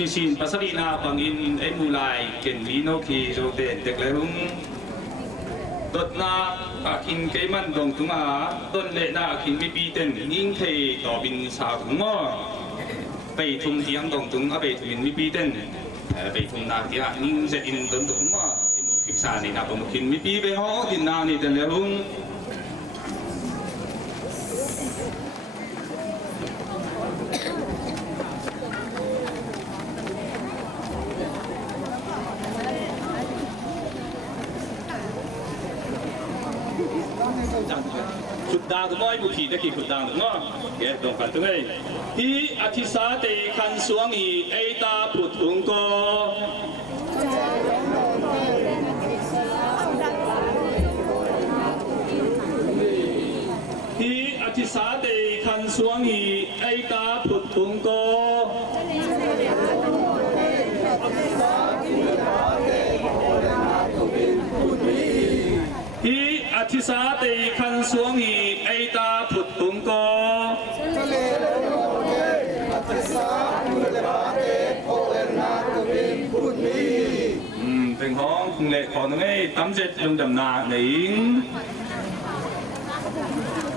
ซีซินปัสรีนาปังอินไอมูไลเกนลีโนคีโจเตเด็กเลรุงตดนาอาคินเกมันดงตุงอาต้นเลนาคินมิปีเต็นนิ่งเทต่อบินสาถุงอ้อไปทุ่มเทียงดงตุงอาไปทุ่มมิปีเต็นไปทุ่มนาเทียนิ่งเสร็จอินต้นตุงอ้อไอมูพิกษานี่นะผมคินมิปีไปห่อดินนานี่เต็นเลรุงขุดดาวตัวน้อยบุขีตะกี้ขุดดาวตัวน้อยเกี่ยตรงกันตรงนี้ที่อธิษฐานแต่ขันสวงอีไอตาพุทธุงโกที่อธิษฐานแต่ขันสวงอีไอตาพุทธุงโกที่อธิษฐานแต่ขันสวงอีไอตาพุทธุงโกเป็นห้องคุณเล็กของตรงนี้ตั้มเจ็ดลงดำนาหนิง